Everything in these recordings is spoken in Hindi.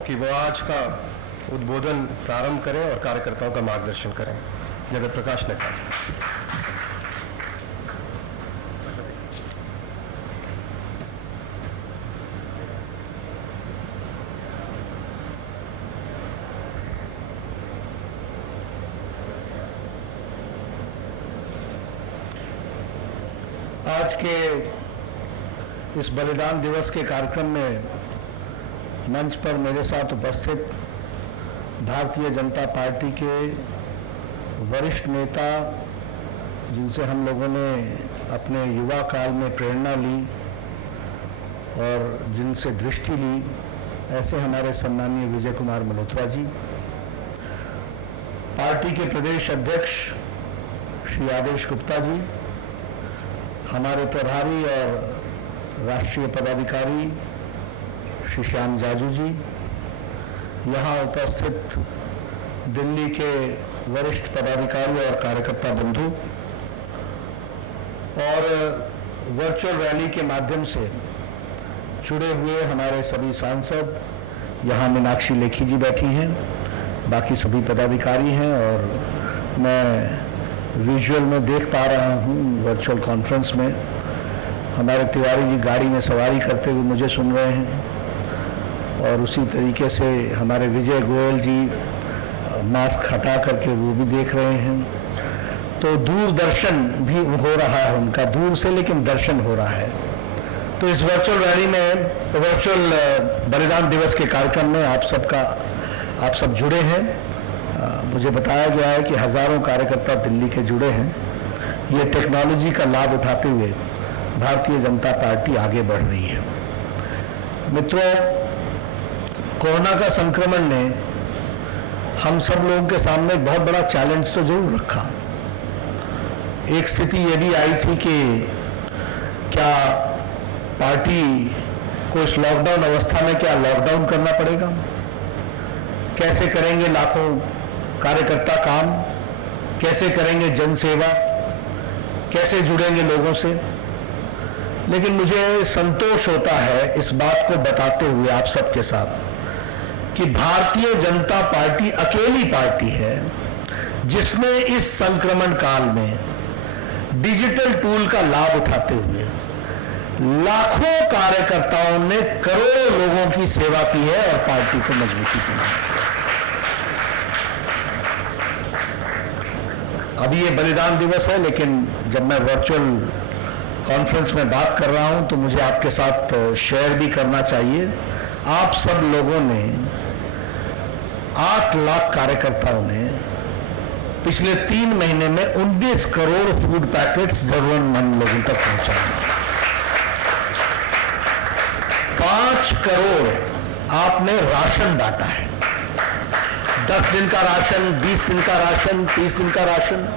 कि वो आज का उद्बोधन प्रारंभ करें और कार्यकर्ताओं का मार्गदर्शन करें। जगत प्रकाश नेता जी। आज के इस बलिदान दिवस के कार्यक्रम में मंच पर मेरे साथ उपस्थित भारतीय जनता पार्टी के वरिष्ठ नेता, जिनसे हम लोगों ने अपने युवा काल में प्रेरणा ली और जिनसे दृष्टि ली, ऐसे हमारे सम्माननीय विजय कुमार मल्होत्रा जी, पार्टी के प्रदेश अध्यक्ष श्री आदेश गुप्ता जी, हमारे प्रभारी और राष्ट्रीय पदाधिकारी श्री श्याम जाजू जी, यहाँ उपस्थित दिल्ली के वरिष्ठ पदाधिकारी और कार्यकर्ता बंधु, और वर्चुअल रैली के माध्यम से जुड़े हुए हमारे सभी सांसद, यहाँ मीनाक्षी लेखी जी बैठी हैं, बाकी सभी पदाधिकारी हैं, और मैं विजुअल में देख पा रहा हूँ वर्चुअल कॉन्फ्रेंस में हमारे तिवारी जी गाड़ी में सवारी करते हुए मुझे सुन रहे हैं, और उसी तरीके से हमारे विजय गोयल जी मास्क हटा करके वो भी देख रहे हैं। तो दूरदर्शन भी हो रहा है उनका, दूर से लेकिन दर्शन हो रहा है। तो इस वर्चुअल रैली में, वर्चुअल बलिदान दिवस के कार्यक्रम में आप सब जुड़े हैं। मुझे बताया गया है कि हजारों कार्यकर्ता दिल्ली के जुड़े हैं। ये टेक्नोलॉजी का लाभ उठाते हुए भारतीय जनता पार्टी आगे बढ़ रही है। मित्रों, कोरोना का संक्रमण ने हम सब लोगों के सामने एक बहुत बड़ा चैलेंज तो जरूर रखा। एक स्थिति ये भी आई थी कि क्या पार्टी को इस लॉकडाउन अवस्था में क्या लॉकडाउन करना पड़ेगा, कैसे करेंगे लाखों कार्यकर्ता काम, कैसे करेंगे जनसेवा, कैसे जुड़ेंगे लोगों से। लेकिन मुझे संतोष होता है इस बात को बताते हुए आप सबके साथ कि भारतीय जनता पार्टी अकेली पार्टी है जिसने इस संक्रमण काल में डिजिटल टूल का लाभ उठाते हुए लाखों कार्यकर्ताओं ने करोड़ों लोगों की सेवा की है और पार्टी को मजबूती दी है। अभी ये बलिदान दिवस है, लेकिन जब मैं वर्चुअल कॉन्फ्रेंस में बात कर रहा हूं तो मुझे आपके साथ शेयर भी करना चाहिए। आप सब लोगों ने, 8 लाख कार्यकर्ताओं ने पिछले 3 महीने में 19 करोड़ फूड पैकेट्स जरूरतमंद लोगों तक पहुंचाए। 5 करोड़ आपने राशन बांटा है। 10 दिन का राशन, 20 दिन का राशन, 30 दिन का राशन,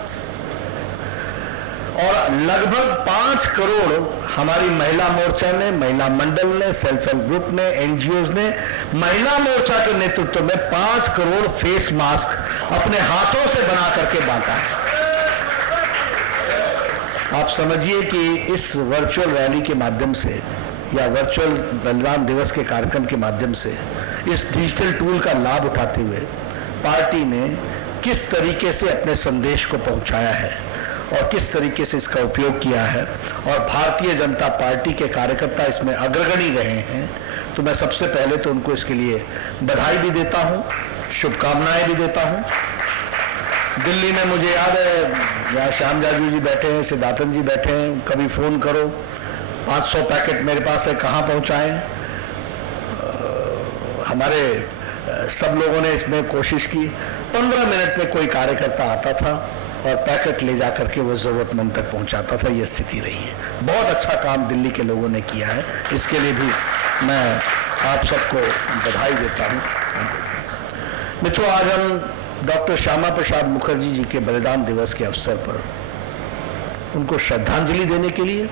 और लगभग 5 करोड़ हमारी महिला मोर्चा ने, महिला मंडल ने, सेल्फ हेल्प ग्रुप ने, एनजीओज ने, महिला मोर्चा के नेतृत्व में 5 करोड़ फेस मास्क अपने हाथों से बना करके बांटा है। आप समझिए कि इस वर्चुअल रैली के माध्यम से या वर्चुअल बलिदान दिवस के कार्यक्रम के माध्यम से इस डिजिटल टूल का लाभ उठाते हुए पार्टी ने किस तरीके से अपने संदेश को पहुंचाया है और किस तरीके से इसका उपयोग किया है, और भारतीय जनता पार्टी के कार्यकर्ता इसमें अग्रगणी रहे हैं। तो मैं सबसे पहले तो उनको इसके लिए बधाई भी देता हूं, शुभकामनाएं भी देता हूं। दिल्ली में मुझे याद है, यहाँ श्याम जाजू जी बैठे हैं, सिद्धार्थन जी बैठे हैं, कभी फोन करो, 500 पैकेट मेरे पास है, कहाँ पहुँचाएं। हमारे सब लोगों ने इसमें कोशिश की। 15 मिनट में कोई कार्यकर्ता आता था और पैकेट ले जाकर के वो जरूरतमंद तक पहुंचाता था। ये स्थिति रही है। बहुत अच्छा काम दिल्ली के लोगों ने किया है, इसके लिए भी मैं आप सबको बधाई देता हूं। मित्रों, आज हम डॉक्टर श्यामा प्रसाद मुखर्जी जी के बलिदान दिवस के अवसर पर उनको श्रद्धांजलि देने के लिए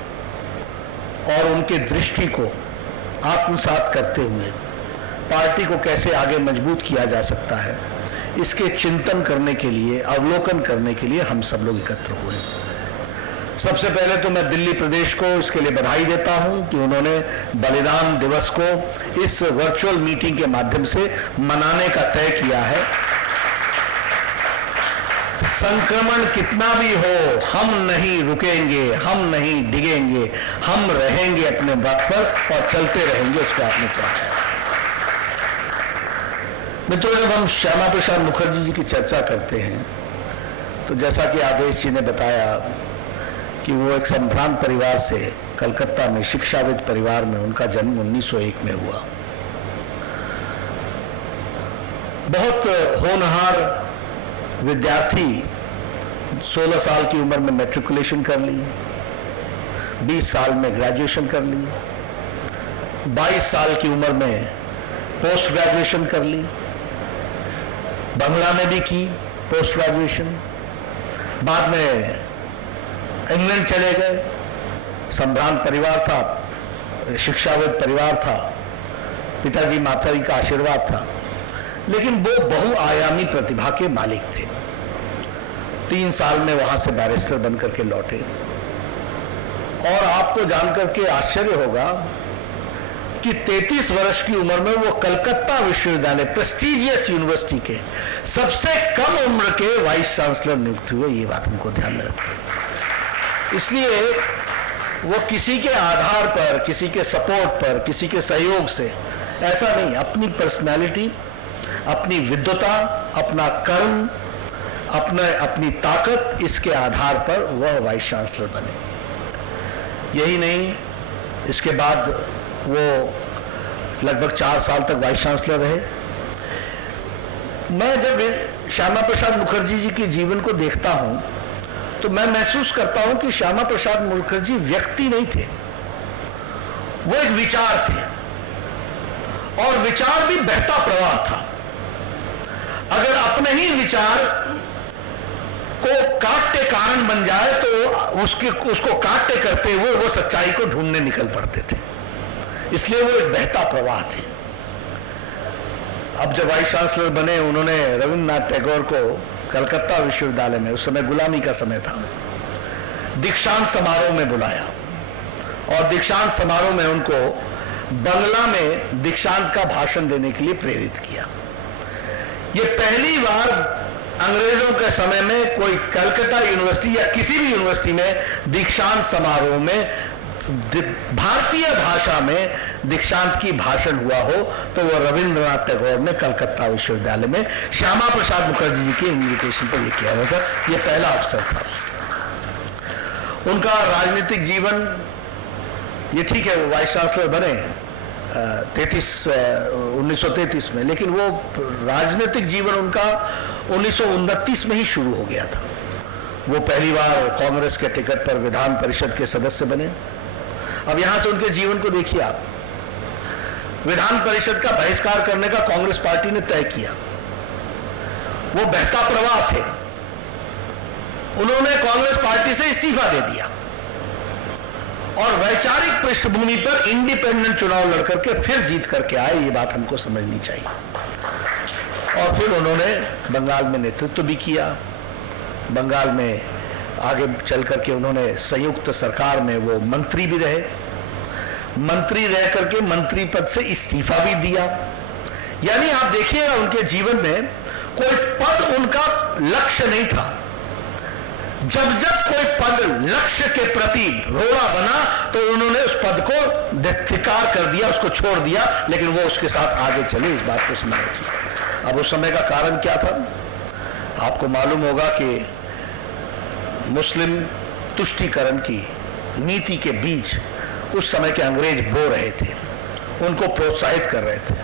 और उनके दृष्टि को आत्मसात करते हुए पार्टी को कैसे आगे मजबूत किया जा सकता है, इसके चिंतन करने के लिए, अवलोकन करने के लिए हम सब लोग एकत्र हुए। सबसे पहले तो मैं दिल्ली प्रदेश को इसके लिए बधाई देता हूं कि उन्होंने बलिदान दिवस को इस वर्चुअल मीटिंग के माध्यम से मनाने का तय किया है। संक्रमण कितना भी हो, हम नहीं रुकेंगे, हम नहीं डिगेंगे, हम रहेंगे अपने वक्त पर और चलते रहेंगे, इसको आपने चाहा। मित्रों, जब हम श्यामा प्रसाद मुखर्जी जी की चर्चा करते हैं तो जैसा कि आदेश जी ने बताया कि वो एक संभ्रांत परिवार से कलकत्ता में शिक्षाविद परिवार में उनका जन्म 1901 में हुआ। बहुत होनहार विद्यार्थी, 16 साल की उम्र में मैट्रिकुलेशन कर ली, 20 साल में ग्रेजुएशन कर ली, 22 साल की उम्र में पोस्ट ग्रेजुएशन कर ली, बंगला में भी की पोस्ट ग्रेजुएशन, बाद में इंग्लैंड चले गए। संभ्रांत परिवार था, शिक्षाविद परिवार था, पिताजी माताजी का आशीर्वाद था, लेकिन वो बहुआयामी प्रतिभा के मालिक थे। 3 साल में वहां से बैरिस्टर बनकर के लौटे और आपको जानकर के आश्चर्य होगा कि 33 वर्ष की उम्र में वो कलकत्ता विश्वविद्यालय, प्रेस्टिजियस यूनिवर्सिटी के सबसे कम उम्र के वाइस चांसलर नियुक्त हुए। ये बात हमको ध्यान में रखना। इसलिए वो किसी के आधार पर, किसी के सपोर्ट पर, किसी के सहयोग से ऐसा नहीं, अपनी पर्सनालिटी, अपनी विद्वता, अपना कर्म, अपनी ताकत, इसके आधार पर वह वाइस चांसलर बने। यही नहीं, इसके बाद वो लगभग 4 साल तक वाइस चांसलर रहे। मैं जब श्यामा प्रसाद मुखर्जी जी के जीवन को देखता हूं तो मैं महसूस करता हूं कि श्यामा प्रसाद मुखर्जी व्यक्ति नहीं थे, वो एक विचार थे और विचार भी बहता प्रवाह था। अगर अपने ही विचार को काटते कारण बन जाए तो उसको काटते करते हुए वो सच्चाई को ढूंढने निकल पड़ते थे, इसलिए वो एक बहता प्रवाह थे। अब जब वाइस चांसलर बने, उन्होंने रविन्द्रनाथ टैगोर को कलकत्ता विश्वविद्यालय में, उस समय गुलामी का समय था, दीक्षांत समारोह में बुलाया और दीक्षांत समारोह में उनको बंगला में दीक्षांत का भाषण देने के लिए प्रेरित किया। ये पहली बार अंग्रेजों के समय में कोई कलकत्ता यूनिवर्सिटी या किसी भी यूनिवर्सिटी में दीक्षांत समारोह में भारतीय भाषा में दीक्षांत की भाषण हुआ हो तो वो रविन्द्रनाथ टैगोर ने कलकत्ता विश्वविद्यालय में श्यामा प्रसाद मुखर्जी जी के इन्विटेशन पर यह किया हुआ था। ये पहला अवसर था उनका। राजनीतिक जीवन, ये ठीक है, वो वाइस चांसलर बने 1933 में, लेकिन वो राजनीतिक जीवन उनका 1929 में ही शुरू हो गया था। वो पहली बार कांग्रेस के टिकट पर विधान परिषद के सदस्य बने। अब यहां से उनके जीवन को देखिए आप। विधान परिषद का बहिष्कार करने का कांग्रेस पार्टी ने तय किया। वो बहता प्रवाह थे, उन्होंने कांग्रेस पार्टी से इस्तीफा दे दिया और वैचारिक पृष्ठभूमि पर इंडिपेंडेंट चुनाव लड़कर के फिर जीत करके आए। ये बात हमको समझनी चाहिए। और फिर उन्होंने बंगाल में नेतृत्व भी किया। बंगाल में आगे चल करके उन्होंने संयुक्त सरकार में वो मंत्री भी रहे। मंत्री रह करके मंत्री पद से इस्तीफा भी दिया। यानी आप देखिएगा उनके जीवन में कोई पद उनका लक्ष्य नहीं था। जब जब कोई पद लक्ष्य के प्रति रोड़ा बना तो उन्होंने उस पद को धिक्कार कर दिया, उसको छोड़ दिया, लेकिन वो उसके साथ आगे चले। इस बात को समझिए। अब उस समय का कारण क्या था? आपको मालूम होगा कि मुस्लिम तुष्टीकरण की नीति के बीच उस समय के अंग्रेज बो रहे थे, उनको प्रोत्साहित कर रहे थे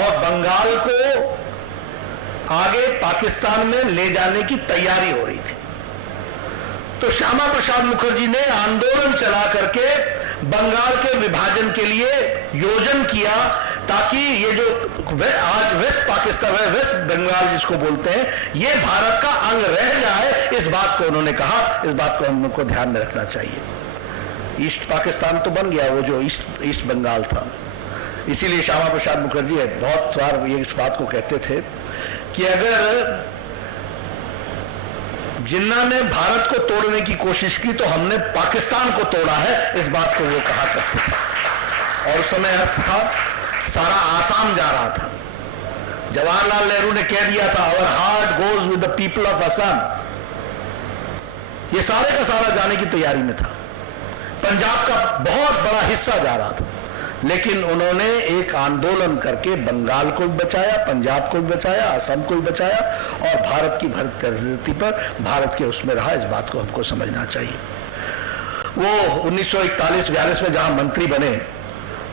और बंगाल को आगे पाकिस्तान में ले जाने की तैयारी हो रही थी। तो श्यामा प्रसाद मुखर्जी ने आंदोलन चला करके बंगाल के विभाजन के लिए योजन किया ताकि ये जो आज वेस्ट पाकिस्तान है, वेस्ट बंगाल जिसको बोलते हैं, ये भारत का अंग रह जाए। इस बात को उन्होंने कहा। इस बात को हम लोग को ध्यान में रखना चाहिए। ईस्ट पाकिस्तान तो बन गया, वो जो ईस्ट बंगाल था। इसीलिए श्यामा प्रसाद मुखर्जी बहुत बार ये इस बात को कहते थे कि अगर जिन्ना ने भारत को तोड़ने की कोशिश की तो हमने पाकिस्तान को तोड़ा है, इस बात को वो कहा करते थे। और उस समय अर्थ था, सारा आसाम जा रहा था। जवाहरलाल नेहरू ने कह दिया था, our heart goes with the people of Assam. ये सारे का सारा जाने की तैयारी में था। पंजाब का बहुत बड़ा हिस्सा जा रहा था, लेकिन उन्होंने एक आंदोलन करके बंगाल को भी बचाया, पंजाब को भी बचाया, असम को भी बचाया, और भारत की धरती पर भारत के उसमें रहा। इस बात को हमको समझना चाहिए। वो 1941-42 में जहां मंत्री बने,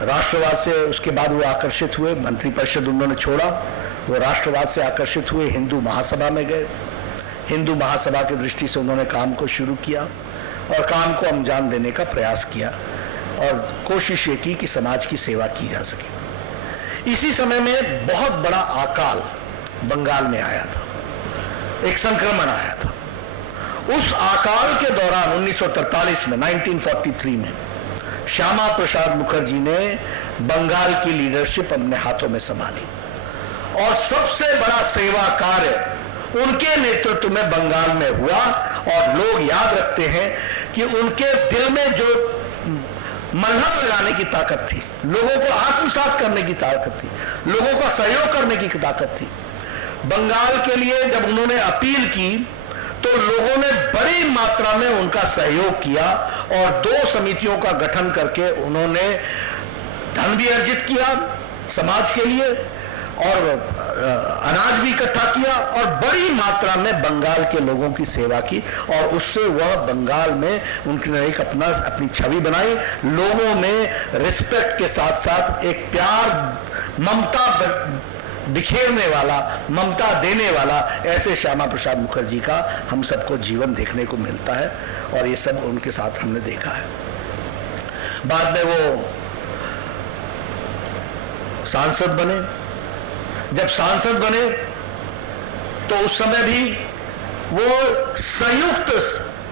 राष्ट्रवाद से उसके बाद वो आकर्षित हुए, मंत्रिपरिषद उन्होंने छोड़ा, वो राष्ट्रवाद से आकर्षित हुए, हिंदू महासभा में गए। हिंदू महासभा की दृष्टि से उन्होंने काम को शुरू किया और काम को अंजाम देने का प्रयास किया और कोशिश ये की कि समाज की सेवा की जा सके। इसी समय में बहुत बड़ा अकाल बंगाल में आया था, एक संक्रमण आया था। उस अकाल के दौरान 1943 में 1943 में श्यामा प्रसाद मुखर्जी ने बंगाल की लीडरशिप अपने हाथों में संभाली और सबसे बड़ा सेवा कार्य उनके नेतृत्व में बंगाल में हुआ। और लोग याद रखते हैं कि उनके दिल में जो मलहम लगाने की ताकत थी, लोगों को आत्मसात करने की ताकत थी, लोगों का सहयोग करने की ताकत थी। बंगाल के लिए जब उन्होंने अपील की तो लोगों ने बड़ी मात्रा में उनका सहयोग किया और 2 समितियों का गठन करके उन्होंने धन भी अर्जित किया समाज के लिए और अनाज भी इकट्ठा किया और बड़ी मात्रा में बंगाल के लोगों की सेवा की। और उससे वह बंगाल में उन्होंने एक अपनी छवि बनाई। लोगों में रिस्पेक्ट के साथ साथ एक प्यार, ममता बिखेरने वाला, ममता देने वाला, ऐसे श्यामा प्रसाद मुखर्जी का हम सबको जीवन देखने को मिलता है और ये सब उनके साथ हमने देखा है। बाद में वो सांसद बने। जब सांसद बने तो उस समय भी वो संयुक्त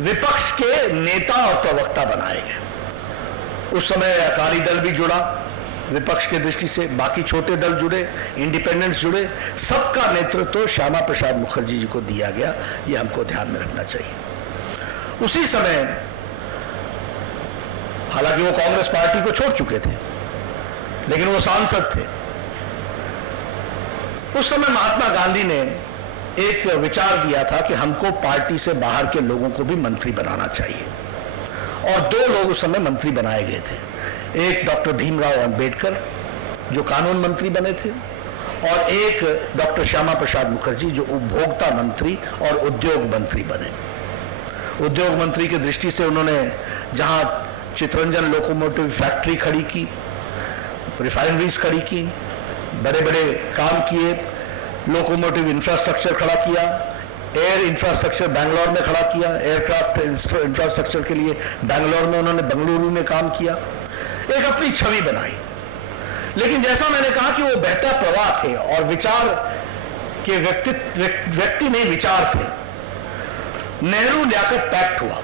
विपक्ष के नेता और प्रवक्ता बनाए गए। उस समय अकाली दल भी जुड़ा विपक्ष के दृष्टि से, बाकी छोटे दल जुड़े, इंडिपेंडेंट्स जुड़े, सबका नेतृत्व श्यामा प्रसाद मुखर्जी जी को दिया गया। ये हमको ध्यान में रखना चाहिए। उसी समय, हालांकि वो कांग्रेस पार्टी को छोड़ चुके थे, लेकिन वो सांसद थे। उस समय महात्मा गांधी ने एक विचार दिया था कि हमको पार्टी से बाहर के लोगों को भी मंत्री बनाना चाहिए और 2 लोग उस समय मंत्री बनाए गए थे। एक डॉक्टर भीमराव अंबेडकर जो कानून मंत्री बने थे और एक डॉक्टर श्यामा प्रसाद मुखर्जी जो उपभोक्ता मंत्री और उद्योग मंत्री बने। उद्योग मंत्री की दृष्टि से उन्होंने जहां चितरंजन लोकोमोटिव फैक्ट्री खड़ी की, रिफाइनरीज खड़ी की, बड़े बड़े काम किए, लोकोमोटिव इंफ्रास्ट्रक्चर खड़ा किया, एयर इंफ्रास्ट्रक्चर बैंगलोर में खड़ा किया, एयरक्राफ्ट इंफ्रास्ट्रक्चर के लिए बैंगलोर में उन्होंने बेंगलुरु में काम किया, एक अपनी छवि बनाई। लेकिन जैसा मैंने कहा कि वो बहता प्रवाह थे और विचार के व्यक्ति नहीं विचार थे। नेहरू लियाकत पैक्ट हुआ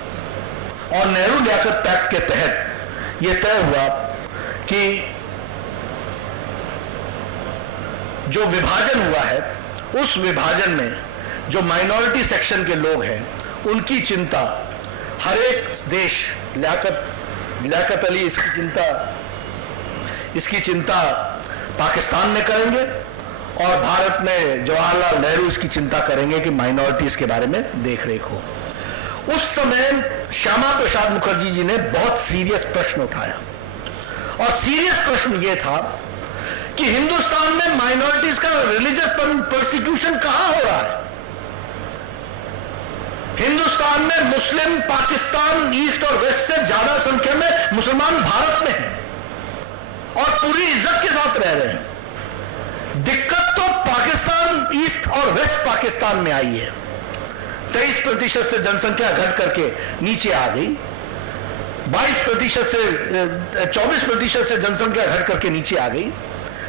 और नेहरू लियाकत पैक्ट के तहत यह तय हुआ कि जो विभाजन हुआ है उस विभाजन में जो माइनॉरिटी सेक्शन के लोग हैं उनकी चिंता हर एक देश, लियाकत अली इसकी चिंता पाकिस्तान में करेंगे और भारत में जवाहरलाल नेहरू इसकी चिंता करेंगे कि माइनॉरिटीज के बारे में देख रेख हो। उस समय श्यामा प्रसाद मुखर्जी जी ने बहुत सीरियस प्रश्न उठाया और सीरियस प्रश्न यह था कि हिंदुस्तान में माइनॉरिटीज का रिलीजियस परसिक्यूशन कहां हो रहा है। हिंदुस्तान में मुस्लिम पाकिस्तान ईस्ट और वेस्ट से ज्यादा संख्या में मुसलमान भारत में हैं और पूरी इज्जत के साथ रह रहे हैं। दिक्कत तो पाकिस्तान ईस्ट और वेस्ट पाकिस्तान में आई है। 23% से जनसंख्या घट करके नीचे आ गई, 22% से 24% से जनसंख्या घट करके नीचे आ गई।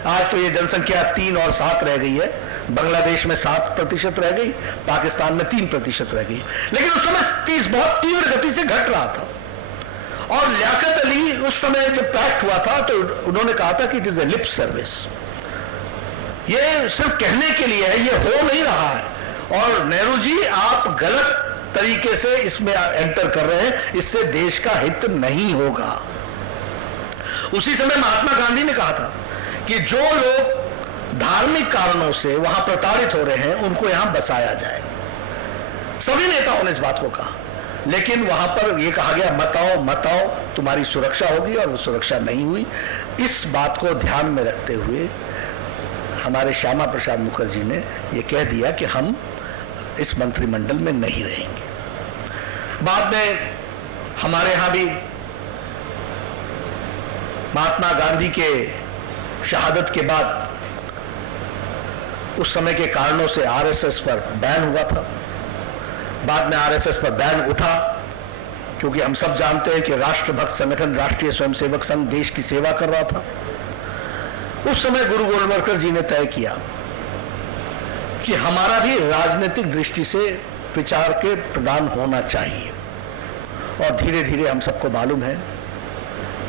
आज तो ये जनसंख्या 3 और 7 रह गई है। बांग्लादेश में 7% रह गई, पाकिस्तान में 3% रह गई। लेकिन उस समय बहुत तीव्र गति से घट रहा था और लियाकत अली उस समय जब पैक्ट हुआ था तो उन्होंने कहा था कि it is a lip service, ये सिर्फ कहने के लिए है, ये हो नहीं रहा है। और नेहरू जी आप गलत तरीके से इसमें एंटर कर रहे हैं, इससे देश का हित नहीं होगा। उसी समय महात्मा गांधी ने कहा था कि जो लोग धार्मिक कारणों से वहां प्रताड़ित हो रहे हैं उनको यहां बसाया जाए। सभी नेताओं ने इस बात को कहा, लेकिन वहां पर यह कहा गया मत आओ मत आओ, तुम्हारी सुरक्षा होगी, और वो सुरक्षा नहीं हुई। इस बात को ध्यान में रखते हुए हमारे श्यामा प्रसाद मुखर्जी ने यह कह दिया कि हम इस मंत्रिमंडल में नहीं रहेंगे। बाद में हमारे यहां भी महात्मा गांधी के शहादत के बाद उस समय के कारणों से आरएसएस पर बैन हुआ था। बाद में आरएसएस पर बैन उठा, क्योंकि हम सब जानते हैं कि राष्ट्रभक्त संगठन राष्ट्रीय स्वयंसेवक संघ देश की सेवा कर रहा था। उस समय गुरु गोलवलकर जी ने तय किया कि हमारा भी राजनीतिक दृष्टि से विचार के प्रदान होना चाहिए, और धीरे धीरे हम सबको मालूम है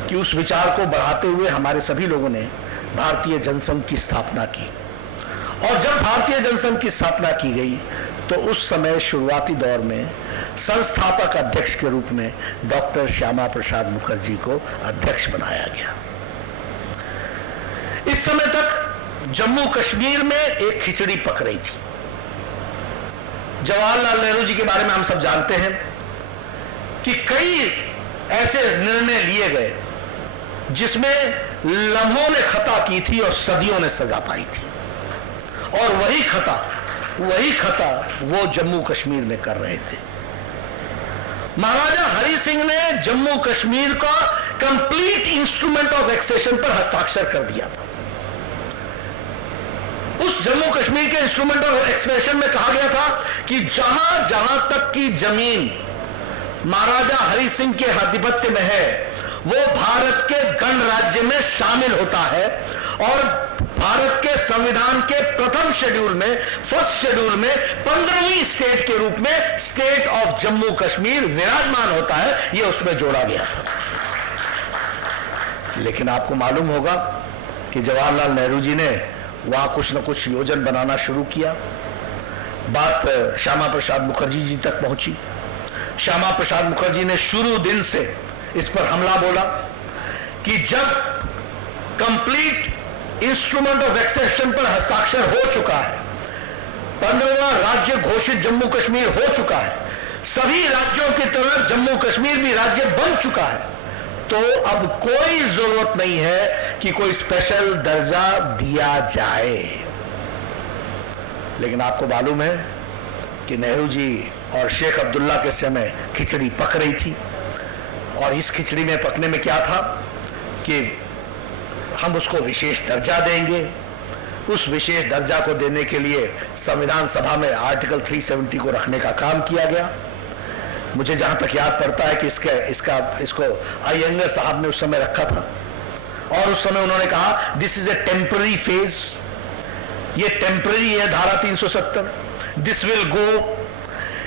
कि उस विचार को बढ़ाते हुए हमारे सभी लोगों ने भारतीय जनसंघ की स्थापना की। और जब भारतीय जनसंघ की स्थापना की गई तो उस समय शुरुआती दौर में संस्थापक अध्यक्ष के रूप में डॉक्टर श्यामा प्रसाद मुखर्जी को अध्यक्ष बनाया गया। इस समय तक जम्मू कश्मीर में एक खिचड़ी पक रही थी। जवाहरलाल नेहरू जी के बारे में हम सब जानते हैं कि कई ऐसे निर्णय लिए गए जिसमें लम्हों ने खता की थी और सदियों ने सजा पाई थी, और वही खता वो जम्मू कश्मीर में कर रहे थे। महाराजा हरि सिंह ने जम्मू कश्मीर का कंप्लीट इंस्ट्रूमेंट ऑफ एक्सेशन पर हस्ताक्षर कर दिया था। उस जम्मू कश्मीर के इंस्ट्रूमेंट ऑफ एक्सेशन में कहा गया था कि जहां जहां तक की जमीन महाराजा हरि सिंह के आधिपत्य में है वो भारत के गणराज्य में शामिल होता है, और भारत के संविधान के प्रथम शेड्यूल में, फर्स्ट शेड्यूल में 15वीं स्टेट के रूप में स्टेट ऑफ जम्मू कश्मीर विराजमान होता है। यह उसमें जोड़ा गया था। लेकिन आपको मालूम होगा कि जवाहरलाल नेहरू जी ने वहां कुछ न कुछ योजन बनाना शुरू किया। बात श्यामा प्रसाद मुखर्जी जी तक पहुंची। श्यामा प्रसाद मुखर्जी ने शुरू दिन से इस पर हमला बोला कि जब कंप्लीट इंस्ट्रूमेंट ऑफ एक्सेशन पर हस्ताक्षर हो चुका है, 15वां राज्य घोषित जम्मू कश्मीर हो चुका है, सभी राज्यों की तरह जम्मू कश्मीर भी राज्य बन चुका है, तो अब कोई जरूरत नहीं है कि कोई स्पेशल दर्जा दिया जाए। लेकिन आपको मालूम है कि नेहरू जी और शेख अब्दुल्ला के समय खिचड़ी पक रही थी, और इस खिचड़ी में पकने में क्या था कि हम उसको विशेष दर्जा देंगे। उस विशेष दर्जा को देने के लिए संविधान सभा में आर्टिकल 370 को रखने का काम किया गया। मुझे जहां तक याद पड़ता है कि इसको अयंगर साहब ने उस समय रखा था, और उस समय उन्होंने कहा this is a temporary phase, ये टेम्पररी है धारा 370, दिस विल गो।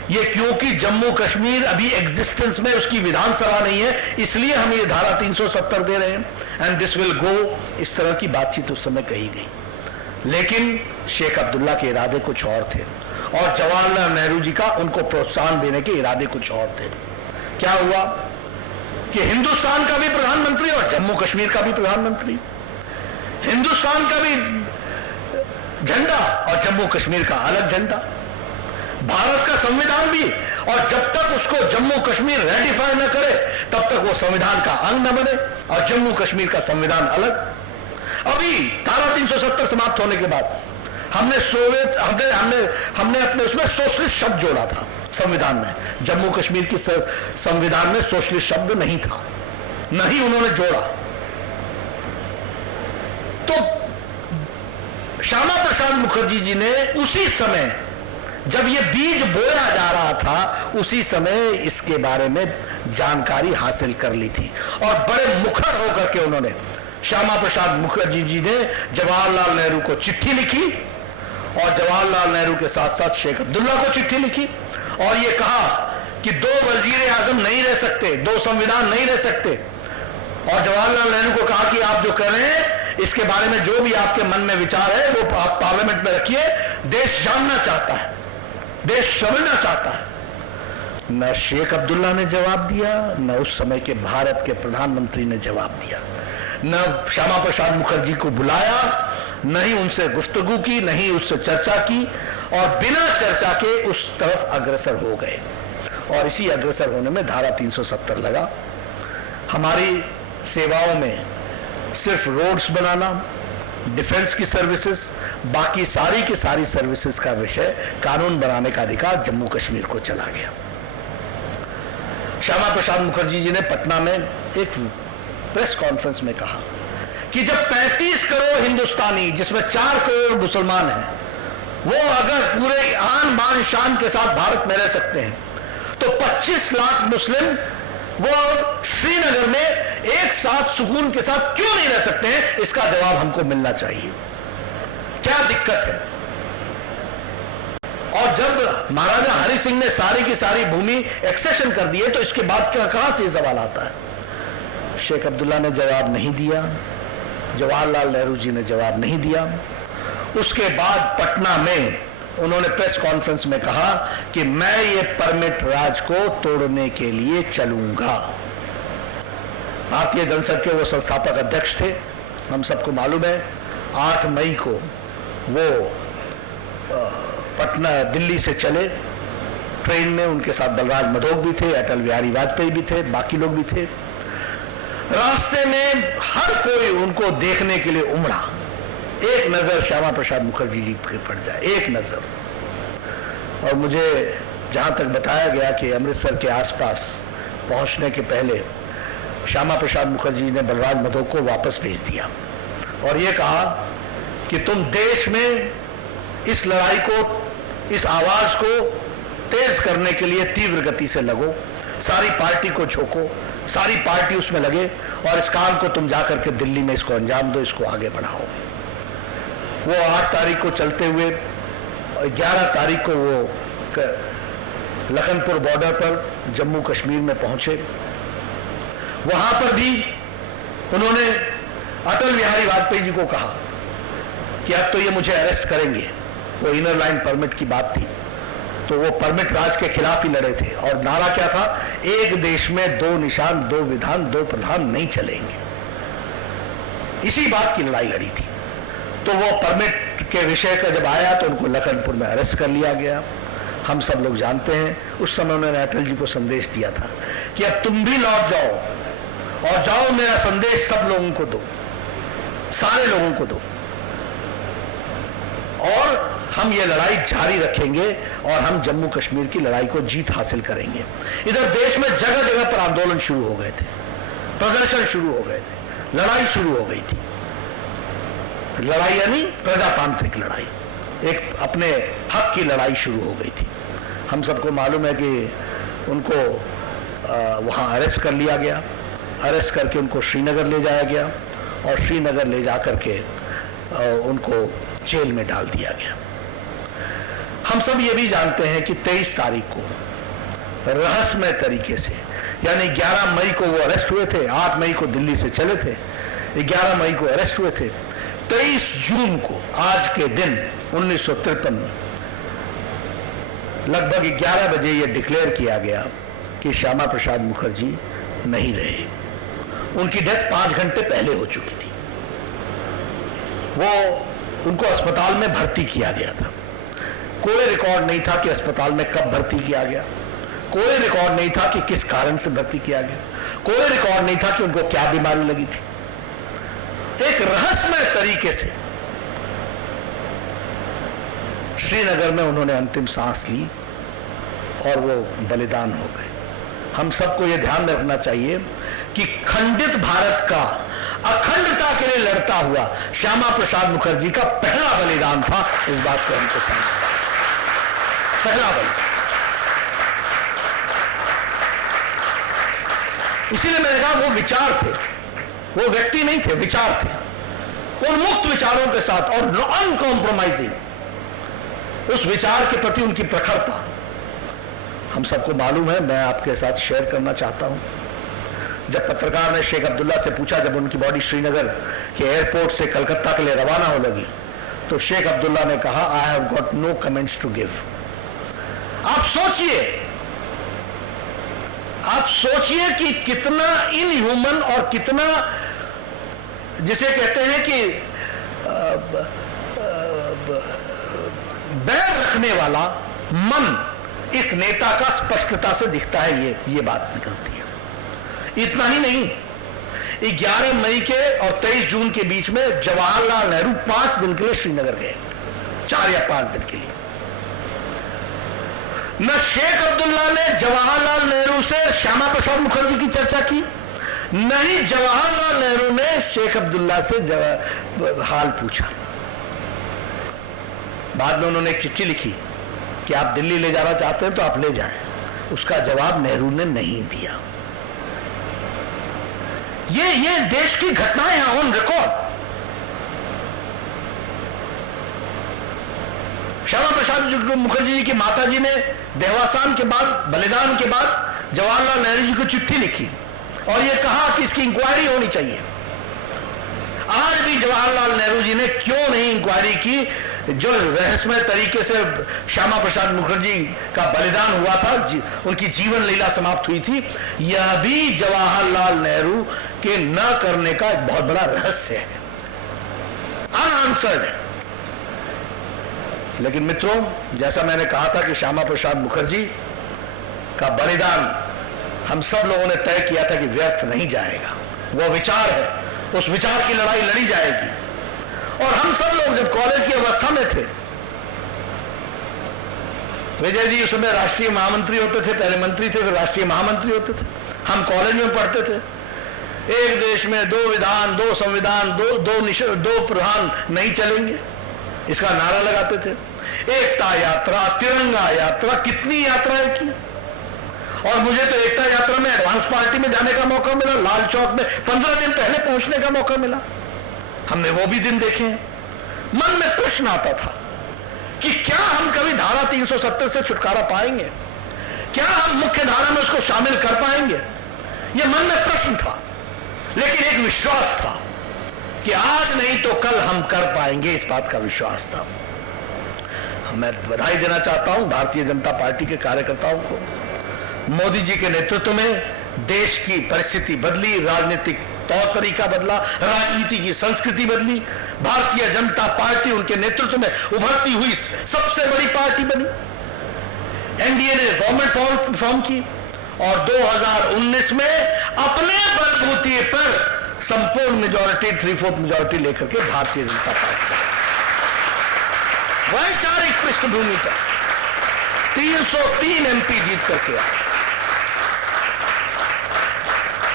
ये क्योंकि जम्मू कश्मीर अभी एग्जिस्टेंस में, उसकी विधानसभा नहीं है, इसलिए हम ये धारा 370 दे रहे हैं, एंड दिस विल गो। इस तरह की बातचीत उस समय कही गई। लेकिन शेख अब्दुल्ला के इरादे कुछ और थे, और जवाहरलाल नेहरू जी का उनको प्रोत्साहन देने के इरादे कुछ और थे। क्या हुआ कि हिंदुस्तान का भी प्रधानमंत्री और जम्मू कश्मीर का भी प्रधानमंत्री, हिंदुस्तान का भी झंडा और जम्मू कश्मीर का अलग झंडा, भारत का संविधान भी, और जब तक उसको जम्मू कश्मीर रेटिफाई न करे तब तक वो संविधान का अंग न बने, और जम्मू कश्मीर का संविधान अलग। अभी धारा 370 समाप्त होने के बाद हमने अपने उसमें सोशलिस्ट शब्द जोड़ा था संविधान में। जम्मू कश्मीर की संविधान में सोशलिस्ट शब्द नहीं था, नहीं उन्होंने जोड़ा। तो श्यामा प्रसाद मुखर्जी जी ने उसी समय जब ये बीज बोया जा रहा था, उसी समय इसके बारे में जानकारी हासिल कर ली थी, और बड़े मुखर होकर के उन्होंने, श्यामा प्रसाद मुखर्जी जी ने जवाहरलाल नेहरू को चिट्ठी लिखी, और जवाहरलाल नेहरू के साथ साथ शेख अब्दुल्ला को चिट्ठी लिखी, और ये कहा कि 2 वजीर आजम नहीं रह सकते, 2 संविधान नहीं रह सकते। और जवाहरलाल नेहरू को कहा कि आप जो कर रहे हैं इसके बारे में जो भी आपके मन में विचार है वो आप पार्लियामेंट में रखिए, देश जानना चाहता है, देश समझना चाहता है। न शेख अब्दुल्ला ने जवाब दिया, न उस समय के भारत के प्रधानमंत्री ने जवाब दिया, न श्यामा प्रसाद मुखर्जी को बुलाया, न ही उनसे गुफ्तगू की, न ही उससे चर्चा की, और बिना चर्चा के उस तरफ अग्रसर हो गए। और इसी अग्रसर होने में धारा 370 लगा। हमारी सेवाओं में सिर्फ रोड्स बनाना, डिफेंस की सर्विसेज, बाकी सारी की सारी सर्विसेज का विषय कानून बनाने का अधिकार जम्मू कश्मीर को चला गया। श्यामा प्रसाद मुखर्जी जी ने पटना में एक प्रेस कॉन्फ्रेंस में कहा कि जब 35 करोड़ हिंदुस्तानी, जिसमें 4 करोड़ मुसलमान हैं, वो अगर पूरे आन बान शान के साथ भारत में रह सकते हैं, तो 25 लाख मुस्लिम वो श्रीनगर में एक साथ सुकून के साथ क्यों नहीं रह सकते हैं? इसका जवाब हमको मिलना चाहिए। क्या दिक्कत है? और जब महाराजा हरि सिंह ने सारी की सारी भूमि एक्सेशन कर दी है, तो इसके बाद क्या, कहां से सवाल आता है? शेख अब्दुल्ला ने जवाब नहीं दिया, जवाहरलाल नेहरू जी ने जवाब नहीं दिया। उसके बाद पटना में उन्होंने प्रेस कॉन्फ्रेंस में कहा कि मैं ये परमिट राज को तोड़ने के लिए चलूंगा। भारतीय जनसंघ के वो संस्थापक अध्यक्ष थे, हम सबको मालूम है। 8 मई को वो पटना दिल्ली से चले ट्रेन में, उनके साथ बलराज मधोक भी थे, अटल बिहारी वाजपेयी भी थे, बाकी लोग भी थे। रास्ते में हर कोई उनको देखने के लिए उमड़ा, एक नजर श्यामा प्रसाद मुखर्जी जी पे पड़ जाए, एक नजर। और मुझे जहां तक बताया गया कि अमृतसर के आसपास पहुंचने के पहले श्यामा प्रसाद मुखर्जी ने बलराज मधोक को वापस भेज दिया और ये कहा कि तुम देश में इस लड़ाई को, इस आवाज को तेज करने के लिए तीव्र गति से लगो, सारी पार्टी को झोंको, सारी पार्टी उसमें लगे और इस काम को तुम जाकर के दिल्ली में इसको अंजाम दो, इसको आगे बढ़ाओ। वो 8 तारीख को चलते हुए 11 तारीख को वो लखनपुर बॉर्डर पर जम्मू कश्मीर में पहुंचे। वहां पर भी उन्होंने अटल बिहारी वाजपेयी जी को कहा कि अब तो ये मुझे अरेस्ट करेंगे। वो इनर लाइन परमिट की बात थी, तो वो परमिट राज के खिलाफ ही लड़े थे और नारा क्या था? एक देश में 2 निशान, 2 विधान, 2 प्रधान नहीं चलेंगे। इसी बात की लड़ाई लड़ी थी। तो वो परमिट के विषय का जब आया तो उनको लखनपुर में अरेस्ट कर लिया गया। हम सब लोग जानते हैं उस समय उन्होंने अटल जी को संदेश दिया था कि अब तुम भी लौट जाओ और जाओ, मेरा संदेश सब लोगों को दो, सारे लोगों को दो, और हम ये लड़ाई जारी रखेंगे और हम जम्मू कश्मीर की लड़ाई को जीत हासिल करेंगे। इधर देश में जगह जगह पर आंदोलन शुरू हो गए थे, प्रदर्शन शुरू हो गए थे, लड़ाई शुरू हो गई थी। लड़ाई यानी प्रजातांत्रिक लड़ाई, एक अपने हक की लड़ाई शुरू हो गई थी। हम सबको मालूम है कि उनको वहाँ अरेस्ट कर लिया गया। अरेस्ट करके उनको श्रीनगर ले जाया गया और श्रीनगर ले जा करके उनको जेल में डाल दिया गया। हम सब ये भी जानते हैं कि 23 तारीख को रहस्यमय तरीके से, यानी 11 मई को वो अरेस्ट हुए थे, 8 मई को दिल्ली से चले थे, 11 मई को अरेस्ट हुए थे। 23 जून को, आज के दिन 1953, लगभग 11 बजे ये डिक्लेयर किया गया कि श्यामा प्रसाद मुखर्जी नहीं रहे। उनकी डेथ 5 घंटे पहले हो चुकी थी। वो उनको अस्पताल में भर्ती किया गया था। कोई रिकॉर्ड नहीं था कि अस्पताल में कब भर्ती किया गया, कोई रिकॉर्ड नहीं था कि किस कारण से भर्ती किया गया, कोई रिकॉर्ड नहीं था कि उनको क्या बीमारी लगी थी। एक रहस्यमय तरीके से श्रीनगर में उन्होंने अंतिम सांस ली और वो बलिदान हो गए। हम सबको ये ध्यान रखना चाहिए कि खंडित भारत का अखंडता के लिए लड़ता हुआ श्यामा प्रसाद मुखर्जी का पहला बलिदान था। इस बात को हमको समझना, पहला बलिदान। इसीलिए मैंने कहा वो विचार थे, वो व्यक्ति नहीं थे, विचार थे। उन्मुक्त विचारों के साथ और अनकॉम्प्रोमाइजिंग, उस विचार के प्रति उनकी प्रखरता हम सबको मालूम है। मैं आपके साथ शेयर करना चाहता हूं। जब पत्रकार ने शेख अब्दुल्ला से पूछा, जब उनकी बॉडी श्रीनगर के एयरपोर्ट से कलकत्ता के लिए रवाना हो लगी, तो शेख अब्दुल्ला ने कहा, I have got no comments to give. आप सोचिए आप सोचिए कि कितना इनह्यूमन और कितना जिसे कहते हैं कि बैर रखने वाला मन एक नेता का स्पष्टता से दिखता है। ये बात निकलती है। इतना ही नहीं, 11 मई के और 23 जून के बीच में जवाहरलाल नेहरू 5 दिन के लिए श्रीनगर गए, 4 या 5 दिन के लिए। न शेख अब्दुल्ला ने जवाहरलाल नेहरू से श्यामा प्रसाद मुखर्जी की चर्चा की, न ही जवाहरलाल नेहरू ने शेख अब्दुल्ला से हाल पूछा। बाद में उन्होंने एक चिट्ठी लिखी कि आप दिल्ली ले जाना चाहते हैं तो आप ले जाएं, उसका जवाब नेहरू ने नहीं दिया। ये देश की घटनाएं हैं ऑन रिकॉर्ड। श्यामा प्रसाद मुखर्जी जी की माता जी ने देहावसान के बाद, बलिदान के बाद जवाहरलाल नेहरू जी को चिट्ठी लिखी और यह कहा कि इसकी इंक्वायरी होनी चाहिए। आज भी जवाहरलाल नेहरू जी ने क्यों नहीं इंक्वायरी की? जो रहस्यमय तरीके से श्यामा प्रसाद मुखर्जी का बलिदान हुआ था, उनकी जीवन लीला समाप्त हुई थी, यह भी जवाहरलाल नेहरू के न करने का एक बहुत बड़ा रहस्य है, अनआंसर्ड है। लेकिन मित्रों, जैसा मैंने कहा था कि श्यामा प्रसाद मुखर्जी का बलिदान हम सब लोगों ने तय किया था कि व्यर्थ नहीं जाएगा। वो विचार है, उस विचार की लड़ाई लड़ी जाएगी। और हम सब लोग जब कॉलेज की अवस्था में थे, विजय जी उस समय राष्ट्रीय महामंत्री होते थे, पहले मंत्री थे, फिर राष्ट्रीय महामंत्री होते थे। हम कॉलेज में पढ़ते थे, एक देश में 2 विधान, 2 संविधान, दो प्रधान नहीं चलेंगे, इसका नारा लगाते थे। एकता यात्रा, तिरंगा यात्रा, कितनी यात्राएं की। और मुझे तो एकता यात्रा में एडवांस पार्टी में जाने का मौका मिला, लाल चौक में 15 दिन पहले पहुंचने का मौका मिला। हमने वो भी दिन देखे हैं। मन में प्रश्न आता था कि क्या हम कभी धारा 370 से छुटकारा पाएंगे? क्या हम मुख्य धारा में उसको शामिल कर पाएंगे? यह मन में प्रश्न था, लेकिन एक विश्वास था कि आज नहीं तो कल हम कर पाएंगे, इस बात का विश्वास था। मैं बधाई देना चाहता हूं भारतीय जनता पार्टी के कार्यकर्ताओं को। मोदी जी के नेतृत्व में देश की परिस्थिति बदली, राजनीतिक तौर तरीका बदला, राजनीति की संस्कृति बदली। भारतीय जनता पार्टी उनके नेतृत्व में उभरती हुई सबसे बड़ी पार्टी बनी। एनडीए ने गवर्नमेंट फॉर्म की और 2019 में अपने बलबूते पर संपूर्ण मेजॉरिटी, 3/4 मेजॉरिटी लेकर के भारतीय जनता पार्टी वैचारिक पृष्ठभूमि पर 303 एमपी जीत करके आए।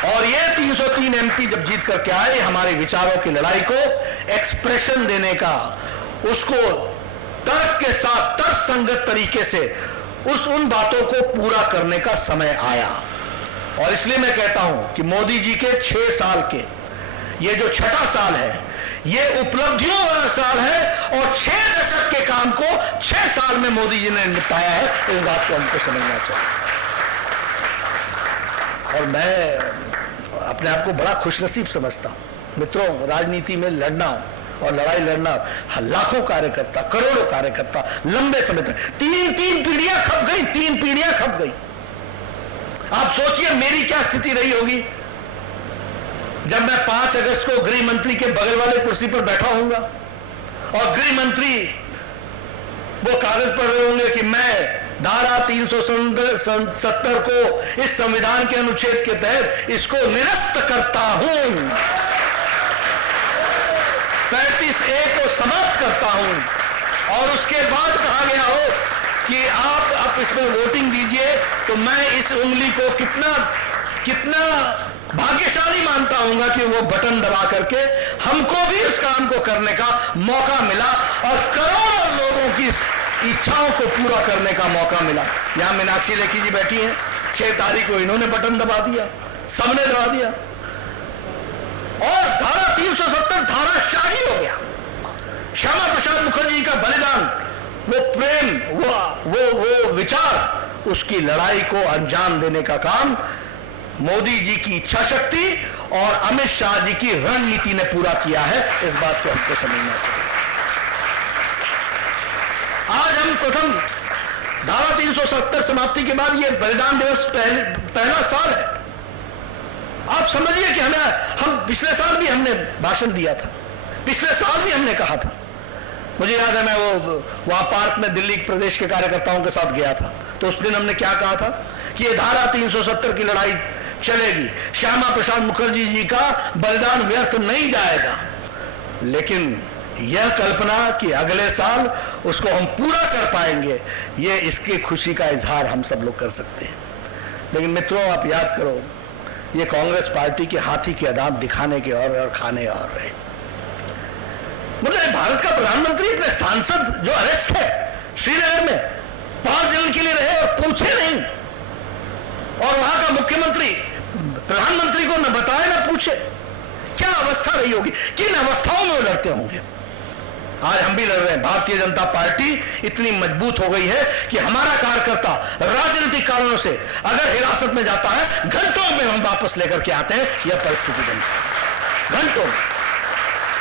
और ये 303 एमपी जब जीत करके आए, हमारे विचारों की लड़ाई को एक्सप्रेशन देने का, उसको तर्क के साथ तर्कसंगत तरीके से उन बातों को पूरा करने का समय आया। और इसलिए मैं कहता हूं कि मोदी जी के 6 साल के, ये जो 6ठा साल है, ये उपलब्धियों वाला साल है और 6 दशक के काम को 6 साल में मोदी जी ने निपटाया है। इस बात को हमको समझना चाहिए। और मैं अपने आप को बड़ा खुशनसीब समझता हूं। मित्रों, राजनीति में लड़ना और लड़ाई लड़ना, लाखों कार्यकर्ता, करोड़ों कार्यकर्ता लंबे समय तक, 3 पीढ़ियां खप गई, 3 पीढ़ियां खप गई। आप सोचिए मेरी क्या स्थिति रही होगी जब मैं 5 अगस्त को गृह मंत्री के बगल वाले कुर्सी पर बैठा होऊंगा और गृह मंत्री वो कागज पढ़ रहे होंगे कि मैं धारा 370 को, इस संविधान के अनुच्छेद के तहत इसको निरस्त करता हूं, 35A को समाप्त करता हूं। और उसके बाद कहा गया हो कि आप इसमें वोटिंग दीजिए, तो मैं इस उंगली को कितना भाग्यशाली मानता हूंगा कि वो बटन दबा करके हमको भी उस काम को करने का मौका मिला और करोड़ों लोगों की इच्छाओं को पूरा करने का मौका मिला। यहां मीनाक्षी लेखी जी बैठी हैं, 6 तारीख को इन्होंने बटन दबा दिया, सबने दबा दिया और धारा 370 धाराशाही हो गया। श्यामा प्रसाद मुखर्जी का बलिदान, वो प्रेम, वो विचार, उसकी लड़ाई को अंजाम देने का काम मोदी जी की इच्छा शक्ति और अमित शाह जी की रणनीति ने पूरा किया है। इस बात को हमको समझना चाहिए। आज हम प्रथम धारा 370 समाप्ति के बाद ये बलिदान दिवस पहला साल है। आप समझिए कि हम पिछले साल भी हमने भाषण दिया था, पिछले साल भी हमने कहा था। मुझे याद है, मैं वहां पार्क में दिल्ली प्रदेश के कार्यकर्ताओं के साथ गया था, तो उस दिन हमने क्या कहा था कि ये धारा 370 की लड़ाई चलेगी, श्यामा प्रसाद मुखर्जी जी का बलिदान व्यर्थ नहीं जाएगा। लेकिन यह कल्पना कि अगले साल उसको हम पूरा कर पाएंगे, ये इसकी खुशी का इजहार हम सब लोग कर सकते हैं। लेकिन मित्रों, आप याद करो, ये कांग्रेस पार्टी के हाथी के दांत दिखाने के और खाने और रहे। मतलब भारत का प्रधानमंत्री अपने सांसद जो अरेस्ट है श्रीनगर में 5 दिन के लिए रहे और पूछे नहीं, और वहां का मुख्यमंत्री प्रधानमंत्री को न बताए न पूछे। क्या अवस्था रही होगी, किन अवस्थाओं में लड़ते होंगे। आज हम भी लड़ रहे हैं। भारतीय जनता पार्टी इतनी मजबूत हो गई है कि हमारा कार्यकर्ता राजनीतिक कारणों से अगर हिरासत में जाता है, घंटों में हम वापस लेकर के आते हैं। यह परिस्थिति बनती है, घंटों में।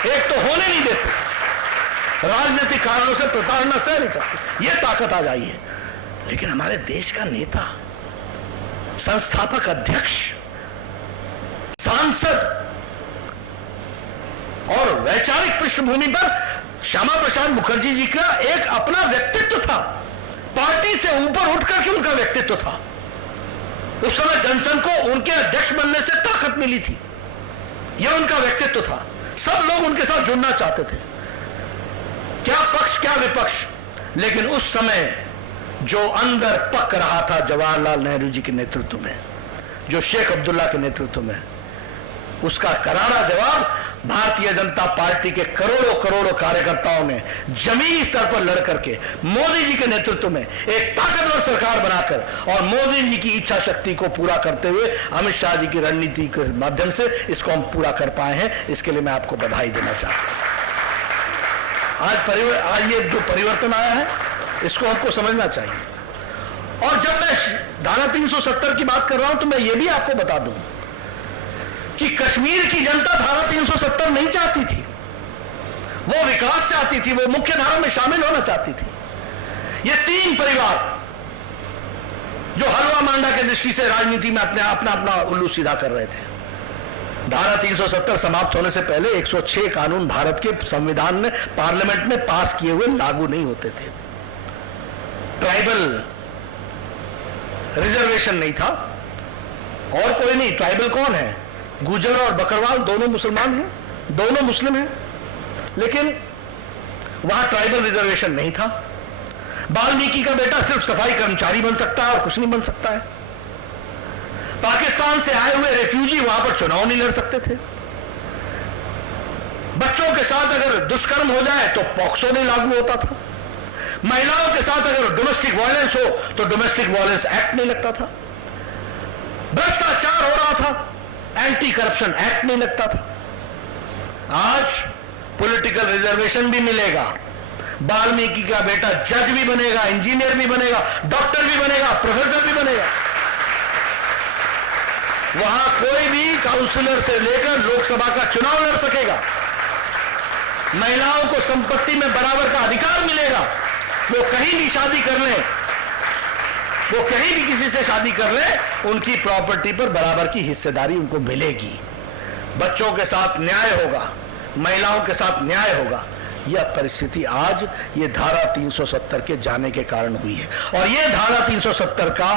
एक तो होने नहीं देते, राजनीतिक कारणों से प्रताड़ना सह नहीं सकते, यह ताकत आ जाई है। लेकिन हमारे देश का नेता, संस्थापक अध्यक्ष, सांसद और वैचारिक पृष्ठभूमि पर श्यामा प्रसाद मुखर्जी जी का एक अपना व्यक्तित्व था, पार्टी से ऊपर उठकर के उनका व्यक्तित्व था। उस समय जनसंघ को उनके अध्यक्ष बनने से ताकत मिली थी, यह उनका व्यक्तित्व था। सब लोग उनके साथ जुड़ना चाहते थे, क्या पक्ष क्या विपक्ष। लेकिन उस समय जो अंदर पक रहा था जवाहरलाल नेहरू जी के नेतृत्व में, जो शेख अब्दुल्ला के नेतृत्व में, उसका करारा जवाब भारतीय जनता पार्टी के करोड़ों करोड़ों कार्यकर्ताओं ने जमीनी स्तर पर लड़ करके मोदी जी के नेतृत्व में एक ताकतवर सरकार बनाकर और मोदी जी की इच्छा शक्ति को पूरा करते हुए अमित शाह जी की रणनीति के माध्यम से इसको हम पूरा कर पाए हैं। इसके लिए मैं आपको बधाई देना चाहता हूं। आज ये जो परिवर्तन आया है, इसको हमको समझना चाहिए। और जब मैं धारा 370 की बात कर रहा हूं, तो मैं ये भी आपको बता दूं कि कश्मीर की जनता धारा 370 नहीं चाहती थी, वो विकास चाहती थी, वो मुख्य धारा में शामिल होना चाहती थी। ये 3 परिवार जो हलवा मांडा के दृष्टि से राजनीति में अपना उल्लू सीधा कर रहे थे। धारा 370 समाप्त होने से पहले 106 कानून भारत के संविधान में, पार्लियामेंट में पास किए हुए लागू नहीं होते थे। ट्राइबल रिजर्वेशन नहीं था, और कोई नहीं। ट्राइबल कौन है? गुजर और बकरवाल दोनों मुसलमान हैं, दोनों मुस्लिम हैं, लेकिन वहां ट्राइबल रिजर्वेशन नहीं था। वाल्मीकि का बेटा सिर्फ सफाई कर्मचारी बन सकता है और कुछ नहीं बन सकता है। पाकिस्तान से आए हुए रेफ्यूजी वहां पर चुनाव नहीं लड़ सकते थे। बच्चों के साथ अगर दुष्कर्म हो जाए तो पॉक्सो नहीं लागू होता था। महिलाओं के साथ अगर डोमेस्टिक वायलेंस हो तो डोमेस्टिक वायलेंस एक्ट नहीं लगता था। भ्रष्टाचार हो रहा था, एंटी करप्शन एक्ट नहीं लगता था। आज पॉलिटिकल रिजर्वेशन भी मिलेगा, वाल्मीकि का बेटा जज भी बनेगा, इंजीनियर भी बनेगा, डॉक्टर भी बनेगा, प्रोफेसर भी बनेगा। वहां कोई भी काउंसलर से लेकर लोकसभा का चुनाव लड़ सकेगा। महिलाओं को संपत्ति में बराबर का अधिकार मिलेगा। वो कहीं भी शादी कर ले, वो कहीं भी किसी से शादी कर ले, उनकी प्रॉपर्टी पर बराबर की हिस्सेदारी उनको मिलेगी। बच्चों के साथ न्याय होगा, महिलाओं के साथ न्याय होगा। यह परिस्थिति आज ये धारा 370 के जाने के कारण हुई है। और यह धारा 370 का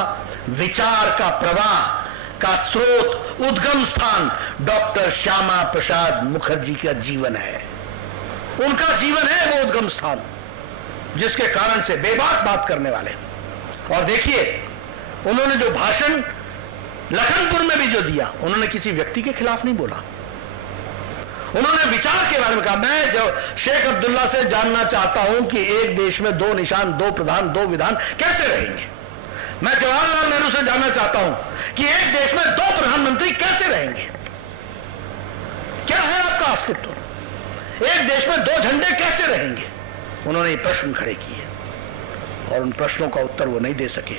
विचार का प्रवाह का स्रोत, उद्गम स्थान डॉक्टर श्यामा प्रसाद मुखर्जी का जीवन है। उनका जीवन है वो उद्गम स्थान, जिसके कारण से बेबाक बात करने वाले। और देखिए, उन्होंने जो भाषण लखनपुर में भी जो दिया, उन्होंने किसी व्यक्ति के खिलाफ नहीं बोला, उन्होंने विचार के बारे में कहा। मैं जो शेख अब्दुल्ला से जानना चाहता हूं कि एक देश में 2 निशान, 2 प्रधान, 2 विधान कैसे रहेंगे। मैं जवाहरलाल नेहरू से जानना चाहता हूं कि एक देश में 2 प्रधानमंत्री कैसे रहेंगे। क्या है आपका अस्तित्व? एक देश में 2 झंडे कैसे रहेंगे? उन्होंने ये प्रश्न खड़े किए और उन प्रश्नों का उत्तर वो नहीं दे सके।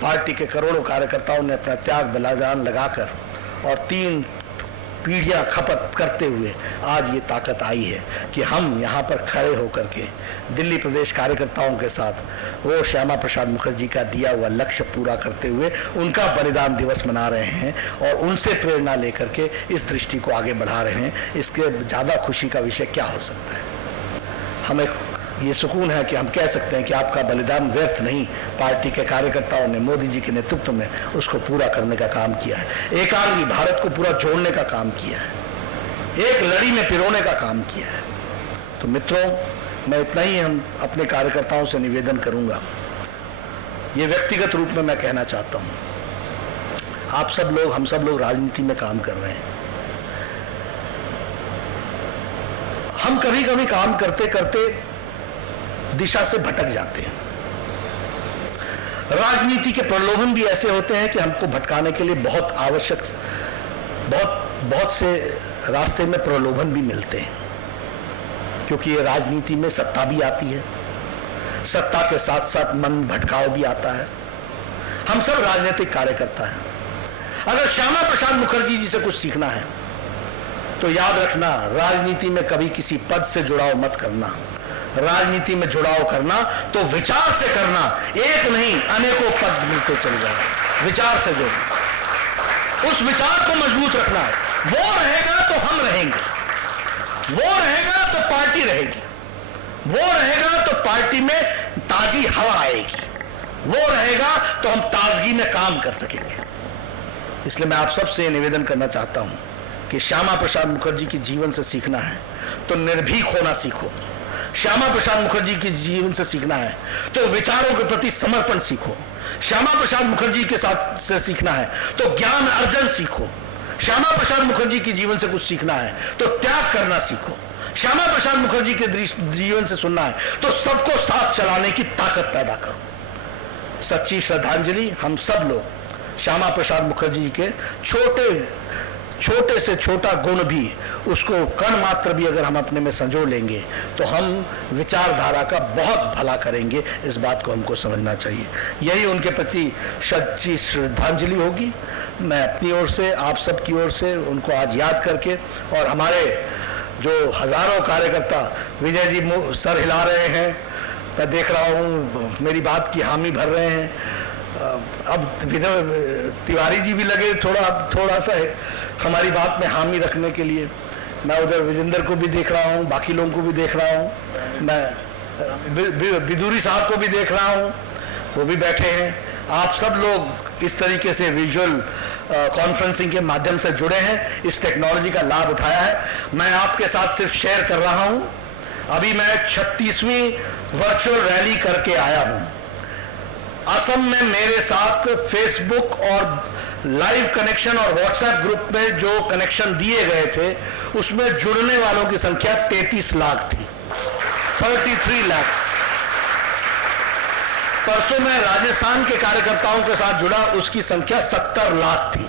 पार्टी के करोड़ों कार्यकर्ताओं ने अपना त्याग बलिदान लगाकर और 3 पीढ़ियां खपत करते हुए आज ये ताकत आई है कि हम यहाँ पर खड़े होकर के दिल्ली प्रदेश कार्यकर्ताओं के साथ वो श्यामा प्रसाद मुखर्जी का दिया हुआ लक्ष्य पूरा करते हुए उनका बलिदान दिवस मना रहे हैं और उनसे प्रेरणा लेकर के इस दृष्टि को आगे बढ़ा रहे हैं। इसके ज़्यादा खुशी का विषय क्या हो सकता है। हमें ये सुकून है कि हम कह सकते हैं कि आपका बलिदान व्यर्थ नहीं, पार्टी के कार्यकर्ताओं ने मोदी जी के नेतृत्व में उसको पूरा करने का काम किया है। एकांगी भारत को पूरा जोड़ने का काम किया है, एक लड़ी में पिरोने का काम किया है। तो मित्रों, मैं इतना ही हम अपने कार्यकर्ताओं से निवेदन करूंगा। ये व्यक्तिगत रूप में मैं कहना चाहता हूं, आप सब लोग, हम सब लोग राजनीति में काम कर रहे हैं। हम कभी कभी काम करते करते दिशा से भटक जाते हैं। राजनीति के प्रलोभन भी ऐसे होते हैं कि हमको भटकाने के लिए बहुत से रास्ते में प्रलोभन भी मिलते हैं, क्योंकि ये राजनीति में सत्ता भी आती है, सत्ता के साथ साथ मन भटकाव भी आता है। हम सब राजनीतिक कार्यकर्ता हैं। अगर श्यामा प्रसाद मुखर्जी जी से कुछ सीखना है तो याद रखना, राजनीति में कभी किसी पद से जुड़ाव मत करना। राजनीति में जुड़ाव करना तो विचार से करना, एक नहीं अनेकों पद मिलते चले जाए। विचार से जुड़ना, उस विचार को मजबूत रखना है। वो रहेगा तो हम रहेंगे, वो रहेगा तो पार्टी रहेगी, वो रहेगा तो पार्टी में ताजी हवा आएगी, वो रहेगा तो हम ताजगी में काम कर सकेंगे। इसलिए मैं आप सबसे निवेदन करना चाहता हूं कि श्यामा प्रसाद मुखर्जी के जीवन से सीखना है तो निर्भीक होना सीखो। श्यामा प्रसाद मुखर्जी के जीवन से सीखना है तो विचारों के प्रति समर्पण सीखो। श्यामा प्रसाद मुखर्जी के साथ से सीखना है तो ज्ञान अर्जन सीखो। श्यामा प्रसाद मुखर्जी के जीवन से कुछ सीखना है तो त्याग करना सीखो। श्यामा प्रसाद मुखर्जी के जीवन से सुनना है तो सबको साथ चलाने की ताकत पैदा करो। सच्ची श्रद्धांजलि हम सब लोग श्यामा प्रसाद मुखर्जी के छोटे से छोटा गुण भी, उसको कण मात्र भी अगर हम अपने में संजो लेंगे तो हम विचारधारा का बहुत भला करेंगे। इस बात को हमको समझना चाहिए। यही उनके प्रति सच्ची श्रद्धांजलि होगी। मैं अपनी ओर से, आप सब की ओर से उनको आज याद करके, और हमारे जो हजारों कार्यकर्ता, विजय जी सर हिला रहे हैं, मैं देख रहा हूँ मेरी बात की हामी भर रहे हैं। अब विनय तिवारी जी भी लगे थोड़ा सा हमारी बात में हामी रखने के लिए। मैं उधर विजेंद्र को भी देख रहा हूँ, बाकी लोगों को भी देख रहा हूँ, मैं बिदूरी साहब को भी देख रहा हूँ, वो भी बैठे हैं। आप सब लोग इस तरीके से विजुअल कॉन्फ्रेंसिंग के माध्यम से जुड़े हैं, इस टेक्नोलॉजी का लाभ उठाया है। मैं आपके साथ सिर्फ शेयर कर रहा हूँ। अभी मैं 36वीं वर्चुअल रैली करके आया हूँ। असम में मेरे साथ फेसबुक और लाइव कनेक्शन और व्हाट्सएप ग्रुप में जो कनेक्शन दिए गए थे उसमें जुड़ने वालों की संख्या 33 लाख थी, 33 लाख। परसों मैं राजस्थान के कार्यकर्ताओं के साथ जुड़ा, उसकी संख्या 70 लाख थी।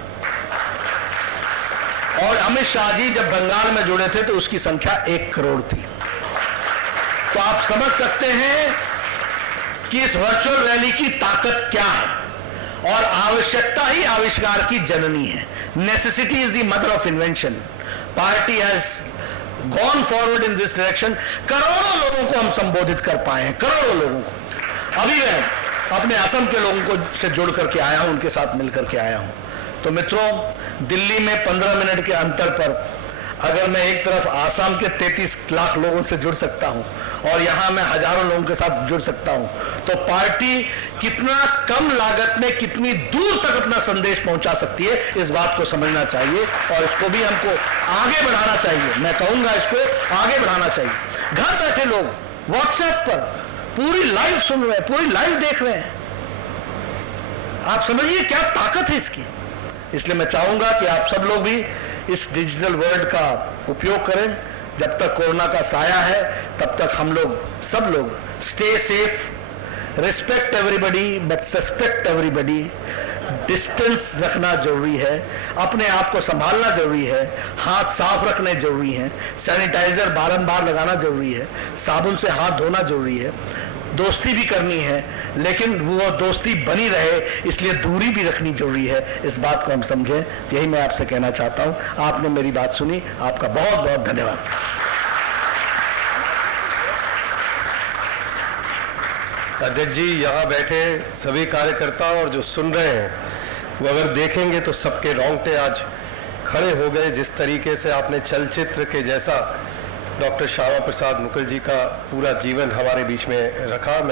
और अमित शाह जी जब बंगाल में जुड़े थे तो उसकी संख्या 1 करोड़ थी। तो आप समझ सकते हैं कि इस वर्चुअल रैली की ताकत क्या है। और आवश्यकता ही आविष्कार की जननी है। Necessity is the mother of invention. Party has gone forward in this direction. करोड़ों लोगों को हम संबोधित कर पाए हैं, करोड़ों लोगों को। अभी मैं अपने असम के लोगों को से जुड़ करके आया हूं, उनके साथ मिल करके आया हूं। तो मित्रों, दिल्ली में 15 मिनट के अंतर पर अगर मैं एक तरफ आसाम के 33 लाख लोगों से जुड़ सकता हूं और यहां मैं हजारों लोगों के साथ जुड़ सकता हूं, तो पार्टी कितना कम लागत में कितनी दूर तक अपना संदेश पहुंचा सकती है, इस बात को समझना चाहिए और इसको भी हमको आगे बढ़ाना चाहिए। मैं कहूंगा इसको आगे बढ़ाना चाहिए। घर बैठे लोग व्हाट्सएप पर पूरी लाइव सुन रहे हैं, पूरी लाइव देख रहे हैं। आप समझिए क्या ताकत है इसकी। इसलिए मैं चाहूंगा कि आप सब लोग भी इस डिजिटल वर्ल्ड का उपयोग करें। जब तक कोरोना का साया है तब तक हम लोग, सब लोग stay safe, respect everybody but suspect everybody. Distance रखना जरूरी है, अपने आप को संभालना जरूरी है, हाथ साफ रखने जरूरी है, सैनिटाइजर बारंबार लगाना जरूरी है, साबुन से हाथ धोना जरूरी है, दोस्ती भी करनी है, लेकिन वो दोस्ती बनी रहे इसलिए दूरी भी रखनी जरूरी है, इस बात को हम समझें। यही मैं आपसे कहना चाहता हूं। आपने मेरी बात सुनी, आपका बहुत बहुत धन्यवाद। अध्यक्ष जी, यहाँ बैठे सभी कार्यकर्ता और जो सुन रहे हैं वो अगर देखेंगे तो सबके रोंगटे आज खड़े हो गए। जिस तरीके से आपने चलचित्र के जैसा डॉक्टर श्यामा प्रसाद मुखर्जी का पूरा जीवन हमारे बीच में रखा, मैं